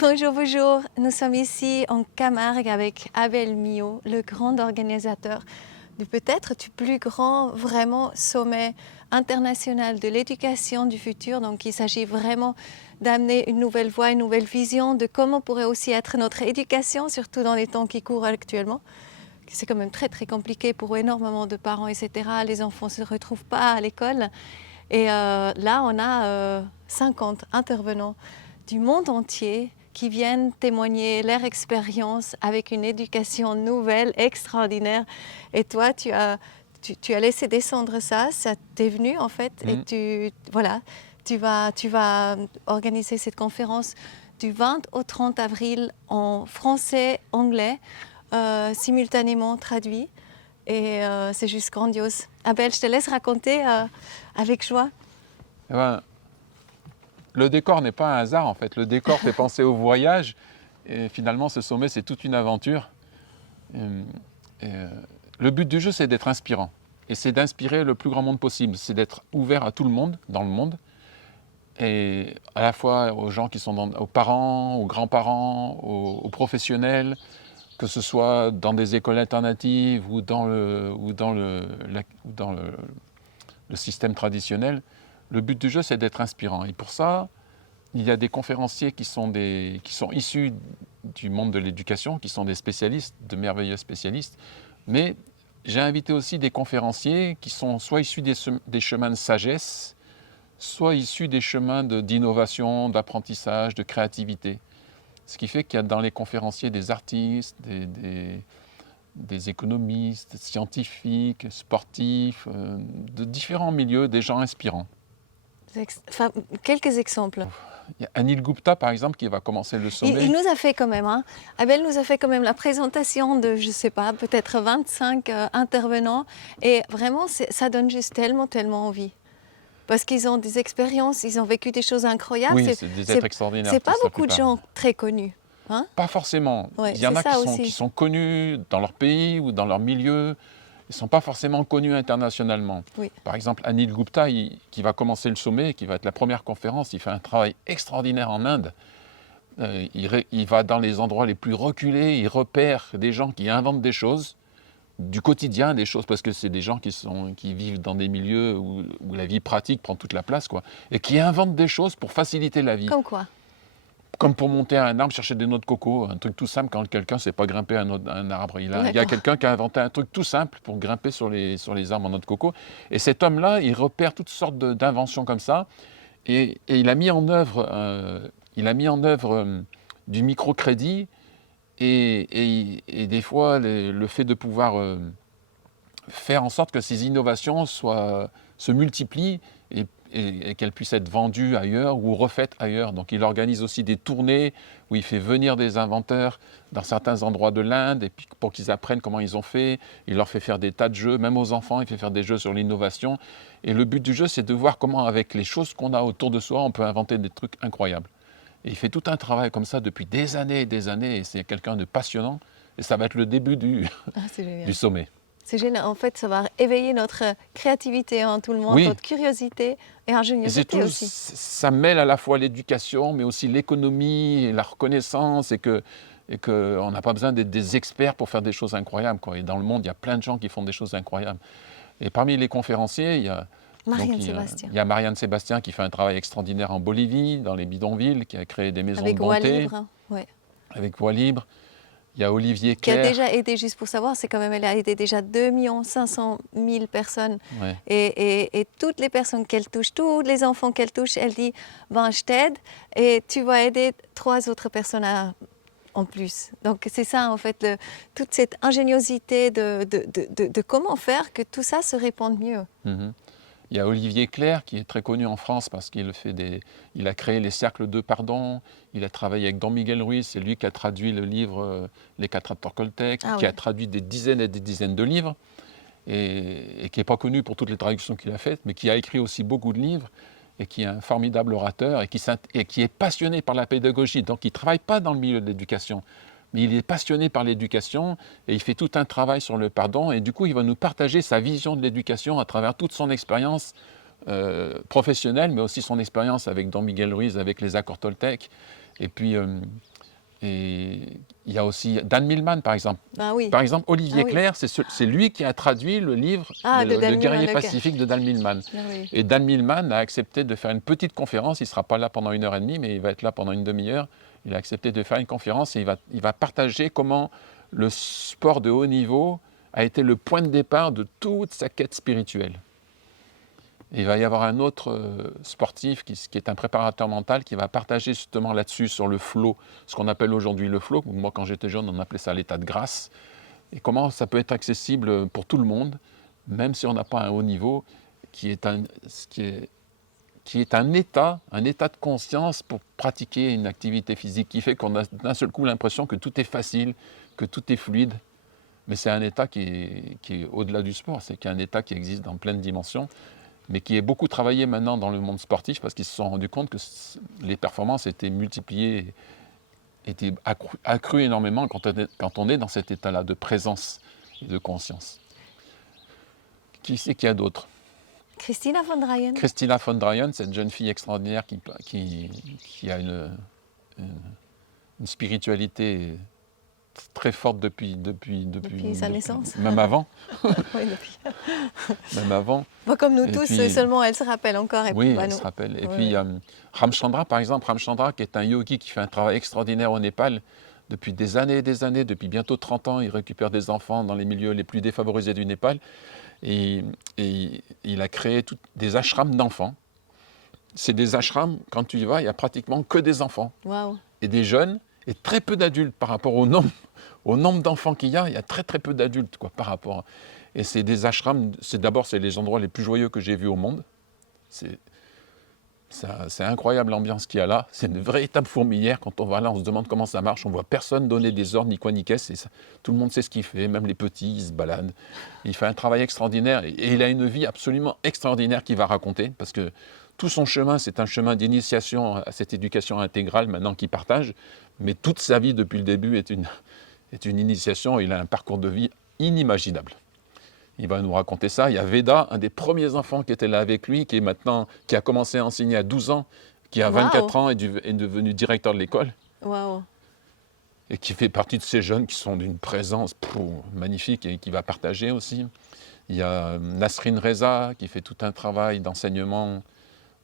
Bonjour, bonjour. Nous sommes ici en Camargue avec Abel Mio, le grand organisateur du peut-être du plus grand vraiment sommet international de l'éducation du futur. Donc il s'agit vraiment d'amener une nouvelle voie, une nouvelle vision de comment pourrait aussi être notre éducation, surtout dans les temps qui courent actuellement. C'est quand même très très compliqué pour énormément de parents, etc. Les enfants ne se retrouvent pas à l'école. Et là, on a 50 intervenants du monde entier qui viennent témoigner leur expérience avec une éducation nouvelle, extraordinaire. Et toi, tu as laissé descendre ça t'est venu en fait, et tu vas organiser cette conférence du 20 au 30 avril en français, anglais, simultanément traduit. Et c'est juste grandiose. Abel, je te laisse raconter avec joie. Eh ben, le décor n'est pas un hasard en fait. Le décor fait penser au voyage. Et finalement, ce sommet, c'est toute une aventure. Et, le but du jeu, c'est d'être inspirant. Et c'est d'inspirer le plus grand monde possible. C'est d'être ouvert à tout le monde, dans le monde. Et à la fois aux gens qui sont aux parents, aux grands-parents, aux professionnels, que ce soit dans des écoles alternatives ou dans le système traditionnel. Le but du jeu, c'est d'être inspirant. Et pour ça, il y a des conférenciers qui sont issus du monde de l'éducation, qui sont des spécialistes, de merveilleux spécialistes. Mais j'ai invité aussi des conférenciers qui sont soit issus des chemins de sagesse, soit issus des chemins d'innovation, d'apprentissage, de créativité. Ce qui fait qu'il y a dans les conférenciers des artistes, des économistes, scientifiques, sportifs, de différents milieux, des gens inspirants. Enfin, quelques exemples. Il y a Anil Gupta, par exemple, qui va commencer le sommet. Il nous a fait quand même, hein. Abel nous a fait quand même la présentation de, je ne sais pas, peut-être 25 intervenants. Et vraiment, ça donne juste tellement, tellement envie. Parce qu'ils ont des expériences, ils ont vécu des choses incroyables. Oui, c'est des êtres extraordinaires. C'est pas tous, la beaucoup de plupart. gens très connus. Hein? Pas forcément. Ouais, Il y en a qui qui sont connus dans leur pays ou dans leur milieu. Ils ne sont pas forcément connus internationalement. Oui. Par exemple, Anil Gupta, qui va commencer le sommet, qui va être la première conférence, il fait un travail extraordinaire en Inde. Il va dans les endroits les plus reculés, il repère des gens qui inventent des choses, du quotidien, des choses, parce que c'est des gens qui vivent dans des milieux où la vie pratique prend toute la place, quoi, et qui inventent des choses pour faciliter la vie. Comme quoi? Comme pour monter un arbre, chercher des noix de coco, un truc tout simple quand quelqu'un ne sait pas grimper un arbre. Il y a quelqu'un qui a inventé un truc tout simple pour grimper sur les arbres en noix de coco. Et cet homme-là, il repère toutes sortes d'inventions comme ça. Et il a mis en œuvre, du microcrédit. Et des fois, le fait de pouvoir faire en sorte que ces innovations se multiplient et qu'elles puissent être vendues ailleurs ou refaites ailleurs. Donc il organise aussi des tournées où il fait venir des inventeurs dans certains endroits de l'Inde et puis pour qu'ils apprennent comment ils ont fait. Il leur fait faire des tas de jeux, même aux enfants, il fait faire des jeux sur l'innovation. Et le but du jeu, c'est de voir comment avec les choses qu'on a autour de soi, on peut inventer des trucs incroyables. Et il fait tout un travail comme ça depuis des années et c'est quelqu'un de passionnant. Et ça va être le début du sommet. C'est génial. En fait, ça va éveiller notre créativité en tout le monde, Oui. notre curiosité et ingéniosité aussi. Ça mêle à la fois l'éducation, mais aussi l'économie et la reconnaissance, et qu'on n'a pas besoin d'être des experts pour faire des choses incroyables, quoi. Et dans le monde, il y a plein de gens qui font des choses incroyables. Et parmi les conférenciers, il y a Marianne Sébastien qui fait un travail extraordinaire en Bolivie, dans les bidonvilles, qui a créé des maisons de bonté. Avec Voix Libre. Ouais. Avec Voix Libre. Il y a Olivier Claire. Qui a déjà aidé, juste pour savoir, elle a aidé déjà 2 500 000 personnes. Ouais. Et toutes les personnes qu'elle touche, tous les enfants qu'elle touche, elle dit, je t'aide et tu vas aider 3 autres personnes en plus. Donc c'est ça en fait, toute cette ingéniosité de comment faire que tout ça se répande mieux. Mm-hmm. Il y a Olivier Clerc qui est très connu en France parce qu'il a créé les cercles de pardon, il a travaillé avec Don Miguel Ruiz, c'est lui qui a traduit le livre Les 4 accords Toltec, qui a traduit des dizaines et des dizaines de livres, et qui n'est pas connu pour toutes les traductions qu'il a faites, mais qui a écrit aussi beaucoup de livres, et qui est un formidable orateur, et qui est passionné par la pédagogie, donc il ne travaille pas dans le milieu de l'éducation. Mais il est passionné par l'éducation et il fait tout un travail sur le pardon. Et du coup, il va nous partager sa vision de l'éducation à travers toute son expérience professionnelle, mais aussi son expérience avec Don Miguel Ruiz, avec les accords Toltec. Et puis, et il y a aussi Dan Millman, par exemple. Ah oui. Par exemple, Olivier Ah oui. Clerc, c'est lui qui a traduit le livre Ah, de Dan Le guerrier Millman, ok. pacifique de Dan Millman. Ah oui. Et Dan Millman a accepté de faire une petite conférence. Il ne sera pas là pendant 1h30, mais il va être là pendant une demi-heure. Il a accepté de faire une conférence et il va partager comment le sport de haut niveau a été le point de départ de toute sa quête spirituelle. Et il va y avoir un autre sportif qui est un préparateur mental qui va partager justement là-dessus, sur le flow, ce qu'on appelle aujourd'hui le flow. Moi, quand j'étais jeune, on appelait ça l'état de grâce. Et comment ça peut être accessible pour tout le monde, même si on n'a pas un haut niveau, qui est un état de conscience pour pratiquer une activité physique qui fait qu'on a d'un seul coup l'impression que tout est facile, que tout est fluide. Mais c'est un état qui est au-delà du sport, c'est un état qui existe dans plein de dimensions, mais qui est beaucoup travaillé maintenant dans le monde sportif parce qu'ils se sont rendus compte que les performances étaient multipliées, étaient accrues énormément quand on est dans cet état-là de présence et de conscience. Qui c'est qu'il y a d'autres? Christina von Dreyen. Christina von Dreyen, cette jeune fille extraordinaire qui a une spiritualité très forte depuis sa naissance. Même avant. Oui, depuis. Même avant. Bon, comme nous Et tous, puis, seulement elle se rappelle encore. Et oui, puis, bah, elle nous. se rappelle. Et Ouais, puis, il y ouais. a Ramchandra, par exemple. Ramchandra, qui est un yogi qui fait un travail extraordinaire au Népal depuis des années et des années, depuis bientôt 30 ans. Il récupère des enfants dans les milieux les plus défavorisés du Népal. Et il a créé des ashrams d'enfants. C'est des ashrams, quand tu y vas, il n'y a pratiquement que des enfants. Waouh. Et des jeunes, et très peu d'adultes par rapport au nombre d'enfants qu'il y a très très peu d'adultes par rapport. Et c'est des ashrams, c'est les endroits les plus joyeux que j'ai vus au monde. C'est incroyable l'ambiance qu'il y a là. C'est une véritable fourmilière. Quand on va là, on se demande comment ça marche. On ne voit personne donner des ordres ni quoi ni qu'est-ce. Tout le monde sait ce qu'il fait, même les petits, ils se baladent. Il fait un travail extraordinaire et il a une vie absolument extraordinaire qu'il va raconter parce que tout son chemin, c'est un chemin d'initiation à cette éducation intégrale maintenant qu'il partage. Mais toute sa vie depuis le début est une initiation. Il a un parcours de vie inimaginable. Il va nous raconter ça. Il y a Veda, un des premiers enfants qui était là avec lui, qui a commencé à enseigner à 12 ans, qui a 24 ans et est devenu directeur de l'école. Waouh. Et qui fait partie de ces jeunes qui sont d'une présence magnifique et qui va partager aussi. Il y a Nasrin Reza qui fait tout un travail d'enseignement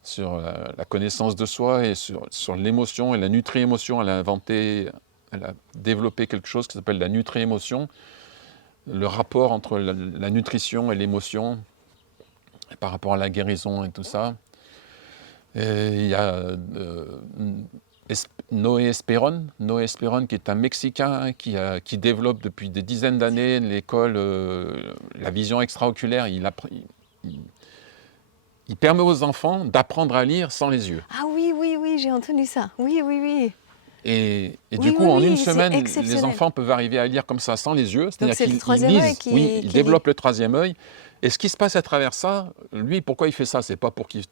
sur la connaissance de soi et sur l'émotion et la nutri-émotion. Elle a développé quelque chose qui s'appelle la nutri-émotion. Le rapport entre la nutrition et l'émotion par rapport à la guérison et tout ça. Et il y a Noé Esperon qui est un Mexicain qui développe depuis des dizaines d'années l'école, la vision extraoculaire. Il permet aux enfants d'apprendre à lire sans les yeux. Ah oui, oui, oui, j'ai entendu ça. Oui, oui, oui. Et Oui, du coup, oui, en oui, une c'est semaine, les exceptionnel. enfants peuvent arriver à lire comme ça sans les yeux. Donc C'est-à-dire c'est le qu'ils troisième œil lisent, qui ils développent le troisième œil. Et ce qui se passe à travers ça, lui, pourquoi il fait ça? C'est pas pour qu'ils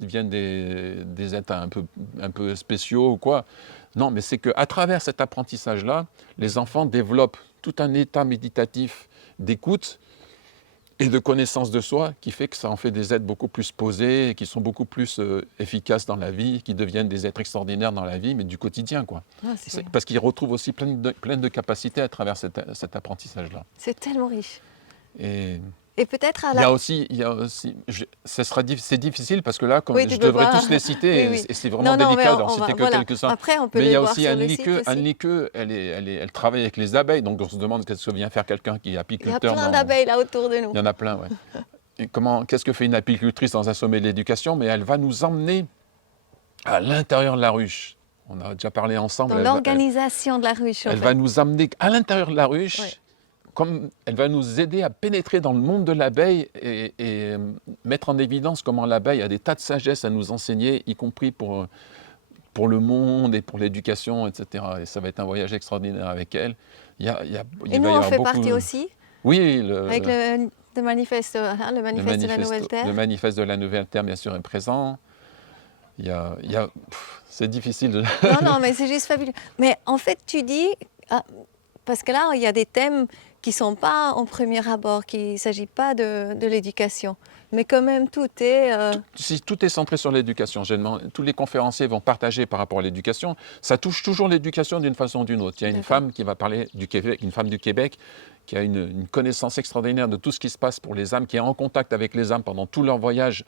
deviennent des êtres un peu spéciaux ou quoi. Non, mais c'est qu'à travers cet apprentissage-là, les enfants développent tout un état méditatif d'écoute et de connaissance de soi qui fait que ça en fait des êtres beaucoup plus posés, et qui sont beaucoup plus efficaces dans la vie, qui deviennent des êtres extraordinaires dans la vie, mais du quotidien, quoi. Ah, Parce qu'ils retrouvent aussi plein de capacités à travers cet apprentissage-là. c'est tellement riche. Et Et peut-être à il y la... a aussi, c'est difficile parce que là, comme Oui, tu je peux devrais pas. tous les citer, Oui, oui. et c'est vraiment Non, délicat, mais d'en citer que voilà. quelques-uns. Après, on peut Mais il les y a voir aussi sur Anne le site Liqueux. aussi. Anne Liqueux, elle travaille avec les abeilles, donc on se demande qu'est-ce que vient faire quelqu'un qui est Il y a apiculteur. plein d'abeilles là autour de nous. Il y en a plein, ouais. Et qu'est-ce que fait une apicultrice dans un sommet de l'éducation? Mais elle va nous emmener à l'intérieur de la ruche. On a déjà parlé ensemble. Dans l'organisation de la ruche. Elle va nous emmener à l'intérieur de la ruche. Ouais. Comme elle va nous aider à pénétrer dans le monde de l'abeille et mettre en évidence comment l'abeille a des tas de sagesse à nous enseigner, y compris pour le monde et pour l'éducation, etc. Et ça va être un voyage extraordinaire avec elle. Et nous, on fait partie aussi, Oui, avec le manifeste, le manifeste de la Nouvelle Terre. Le manifeste de la Nouvelle Terre, bien sûr, est présent. C'est difficile de... Non, mais c'est juste fabuleux. Mais en fait, tu dis, parce que là, il y a des thèmes qui ne sont pas en premier abord, qu'il ne s'agit pas de l'éducation. Mais quand même, tout est... Si tout est centré sur l'éducation, tous les conférenciers vont partager par rapport à l'éducation, ça touche toujours l'éducation d'une façon ou d'une autre. Il y a une D'accord. femme qui va parler du Québec, une femme du Québec, qui a une connaissance extraordinaire de tout ce qui se passe pour les âmes, qui est en contact avec les âmes pendant tout leur voyage,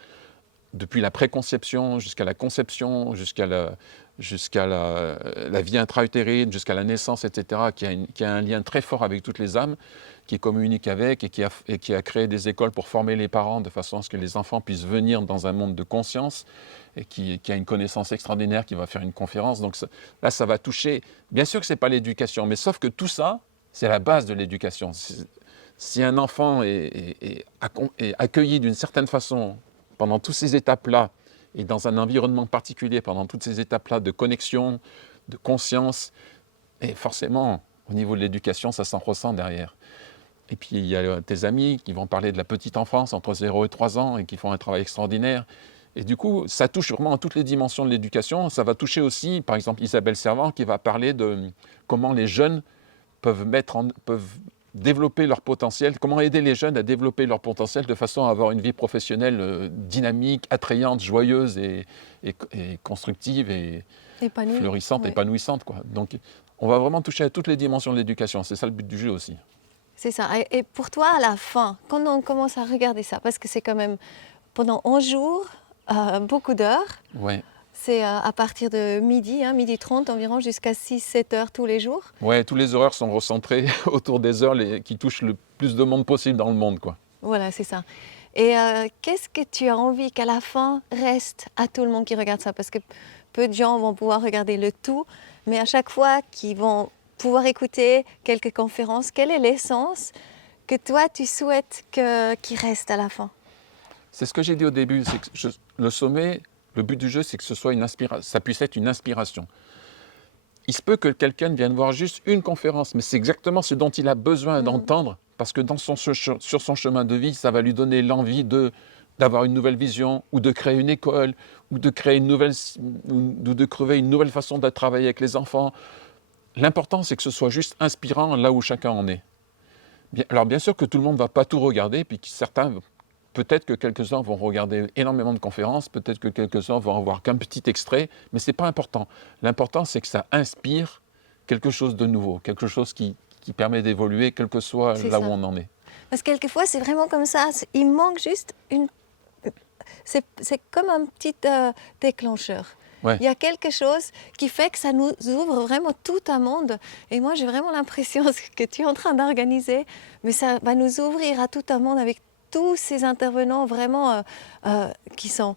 depuis la préconception jusqu'à la conception, la vie intra-utérine, jusqu'à la naissance, etc., qui a un lien très fort avec toutes les âmes, qui communique avec et qui a créé des écoles pour former les parents de façon à ce que les enfants puissent venir dans un monde de conscience et qui a une connaissance extraordinaire, qui va faire une conférence. Donc là, ça va toucher... Bien sûr que ce n'est pas l'éducation, mais sauf que tout ça, c'est la base de l'éducation. Si un enfant est accueilli d'une certaine façon pendant toutes ces étapes-là, et dans un environnement particulier, pendant toutes ces étapes-là de connexion, de conscience, et forcément, au niveau de l'éducation, ça s'en ressent derrière. Et puis, il y a tes amis qui vont parler de la petite enfance, entre 0 et 3 ans, et qui font un travail extraordinaire. Et du coup, ça touche vraiment à toutes les dimensions de l'éducation. Ça va toucher aussi, par exemple, Isabelle Servant, qui va parler de comment les jeunes peuvent développer leur potentiel, comment aider les jeunes à développer leur potentiel de façon à avoir une vie professionnelle dynamique, attrayante, joyeuse et constructive et fleurissante, ouais. épanouissante, quoi. Donc, on va vraiment toucher à toutes les dimensions de l'éducation. C'est ça le but du jeu aussi. C'est ça. Et pour toi, à la fin, quand on commence à regarder ça, parce que c'est quand même pendant 11 jours, beaucoup d'heures, Ouais. c'est à partir de midi, 12h30 environ, jusqu'à 6-7 heures tous les jours. Ouais, tous les horaires sont recentrés autour des heures qui touchent le plus de monde possible dans le monde, quoi. Voilà, c'est ça. Et qu'est-ce que tu as envie qu'à la fin reste à tout le monde qui regarde ça? Parce que peu de gens vont pouvoir regarder le tout, mais à chaque fois qu'ils vont pouvoir écouter quelques conférences, quelle est l'essence que toi tu souhaites qu'il reste à la fin? C'est ce que j'ai dit au début, c'est que le sommet, le but du jeu, c'est que ce soit ça puisse être une inspiration. Il se peut que quelqu'un vienne voir juste une conférence, mais c'est exactement ce dont il a besoin d'entendre, parce que sur son chemin de vie, ça va lui donner l'envie d'avoir une nouvelle vision, ou de créer une école, ou de créer de crever une nouvelle façon de travailler avec les enfants. L'important, c'est que ce soit juste inspirant là où chacun en est. Alors bien sûr que tout le monde ne va pas tout regarder, puis peut-être que quelques-uns vont regarder énormément de conférences, peut-être que quelques-uns vont avoir qu'un petit extrait, mais ce n'est pas important. L'important, c'est que ça inspire quelque chose de nouveau, quelque chose qui permet d'évoluer, quel que soit là où on en est. Parce que quelquefois, c'est vraiment comme ça. Il manque juste c'est comme un petit déclencheur. Ouais. Il y a quelque chose qui fait que ça nous ouvre vraiment tout un monde. Et moi, j'ai vraiment l'impression que tu es en train d'organiser, mais ça va nous ouvrir à tout un monde avec tous ces intervenants vraiment qui sont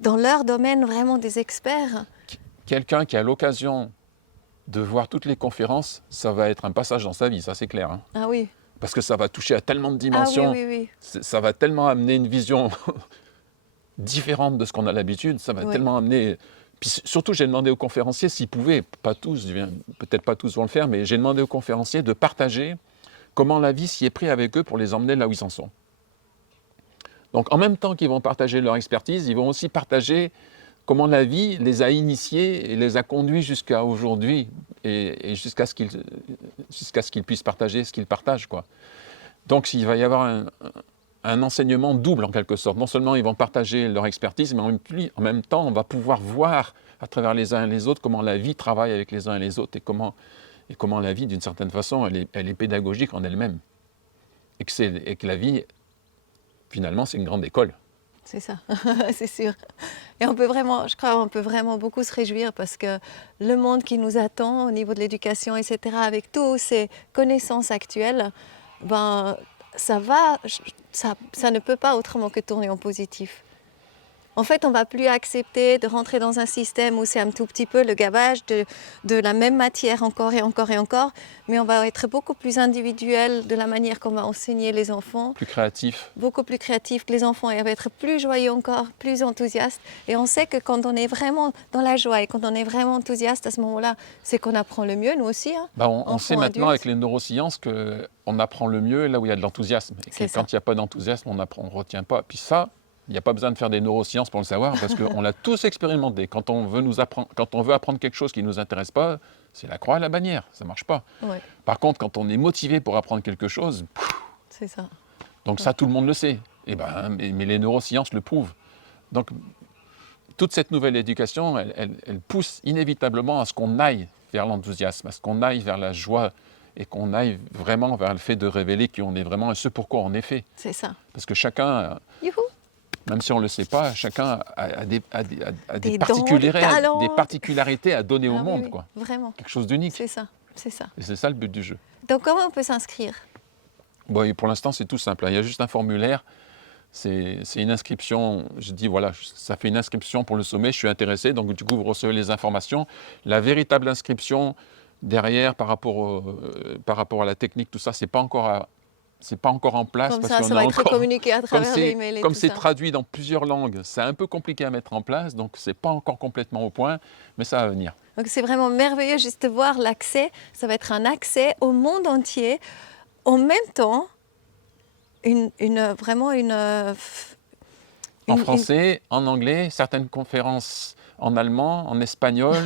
dans leur domaine vraiment des experts. Quelqu'un qui a l'occasion de voir toutes les conférences, ça va être un passage dans sa vie, ça c'est clair. Hein. Ah oui. Parce que ça va toucher à tellement de dimensions, ah, oui. Ça va tellement amener une vision différente de ce qu'on a l'habitude, ça va tellement amener... Puis surtout, j'ai demandé aux conférenciers s'ils pouvaient, pas tous, peut-être pas tous vont le faire, mais j'ai demandé aux conférenciers de partager comment la vie s'y est pris avec eux pour les emmener là où ils en sont. Donc en même temps qu'ils vont partager leur expertise, ils vont aussi partager comment la vie les a initiés et les a conduits jusqu'à aujourd'hui et jusqu'à ce qu'ils puissent partager ce qu'ils partagent, quoi. Donc il va y avoir un enseignement double en quelque sorte. Non seulement ils vont partager leur expertise, mais en même temps on va pouvoir voir à travers les uns et les autres comment la vie travaille avec les uns et les autres et comment la vie d'une certaine façon elle est pédagogique en elle-même. Et que la vie, finalement, c'est une grande école. C'est ça, c'est sûr. Et je crois qu'on peut vraiment beaucoup se réjouir parce que le monde qui nous attend au niveau de l'éducation, etc., avec toutes ces connaissances actuelles, ça ne peut pas autrement que tourner en positif. En fait, on ne va plus accepter de rentrer dans un système où c'est un tout petit peu le gavage de la même matière encore et encore et encore, mais on va être beaucoup plus individuel de la manière qu'on va enseigner les enfants. Plus créatif. Beaucoup plus créatif que les enfants et on va être plus joyeux encore, plus enthousiaste. Et on sait que quand on est vraiment dans la joie et quand on est vraiment enthousiaste à ce moment-là, c'est qu'on apprend le mieux, nous aussi. Hein, on sait maintenant avec les neurosciences qu'on apprend le mieux là où il y a de l'enthousiasme. Et quand il n'y a pas d'enthousiasme, on ne retient pas. Puis ça, il n'y a pas besoin de faire des neurosciences pour le savoir, parce qu'on l'a tous expérimenté. Quand on veut apprendre quelque chose qui ne nous intéresse pas, c'est la croix et la bannière, ça ne marche pas. Ouais. Par contre, quand on est motivé pour apprendre quelque chose, c'est ça. Donc ça, tout le monde le sait. Mais les neurosciences le prouvent. Donc, toute cette nouvelle éducation, elle pousse inévitablement à ce qu'on aille vers l'enthousiasme, à ce qu'on aille vers la joie et qu'on aille vraiment vers le fait de révéler qui on est vraiment et ce pourquoi on est fait. C'est ça. Parce que chacun, Youhou! même si on ne le sait pas, chacun a des Des dons, des talents. des particularités à donner au Ah oui, monde, oui, quoi. vraiment. Quelque chose d'unique. C'est ça, c'est ça. Et c'est ça le but du jeu. Donc comment on peut s'inscrire? Bon, et pour l'instant, c'est tout simple. Il y a juste un formulaire. C'est une inscription. Je dis, voilà, ça fait une inscription pour le sommet. Je suis intéressé. Donc, du coup, vous recevez les informations. La véritable inscription derrière, par rapport à la technique, tout ça, c'est pas encore en place. Comme parce ça, qu'on ça a va être encore... communiqué à travers l'email et Comme tout c'est ça. traduit dans plusieurs langues, c'est un peu compliqué à mettre en place. Donc, c'est pas encore complètement au point. Mais ça va venir. Donc c'est vraiment merveilleux juste de voir l'accès. Ça va être un accès au monde entier. En même temps, En français, en anglais, certaines conférences en allemand, en espagnol.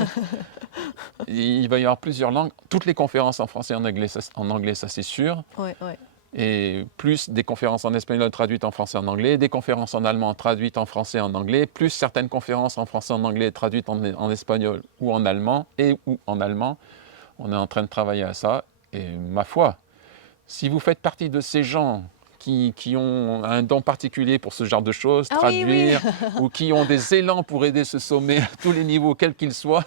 Il va y avoir plusieurs langues. Toutes les conférences en français et en anglais, ça c'est sûr. Ouais, ouais. Et plus des conférences en espagnol traduites en français et en anglais, des conférences en allemand traduites en français et en anglais, plus certaines conférences en français et en anglais traduites en espagnol ou en allemand, ou en allemand. On est en train de travailler à ça. Et ma foi, si vous faites partie de ces gens qui ont un don particulier pour ce genre de choses, traduire, ou qui ont des élans pour aider ce sommet à tous les niveaux, quels qu'ils soient,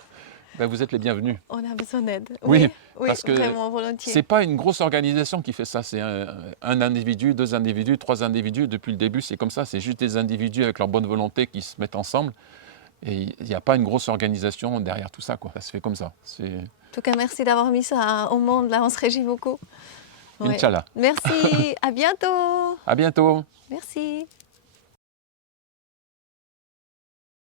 ben vous êtes les bienvenus. On a besoin d'aide. Oui, Oui, parce que vraiment volontiers. c'est pas une grosse organisation qui fait ça, c'est un individu, 2 individus, 3 individus. Depuis le début, c'est comme ça, c'est juste des individus avec leur bonne volonté qui se mettent ensemble. Et il n'y a pas une grosse organisation derrière tout ça, quoi. Ça se fait comme ça. En tout cas, merci d'avoir mis ça au monde, là, on se réjouit beaucoup. Inch'Allah. Merci, à bientôt. À bientôt. Merci.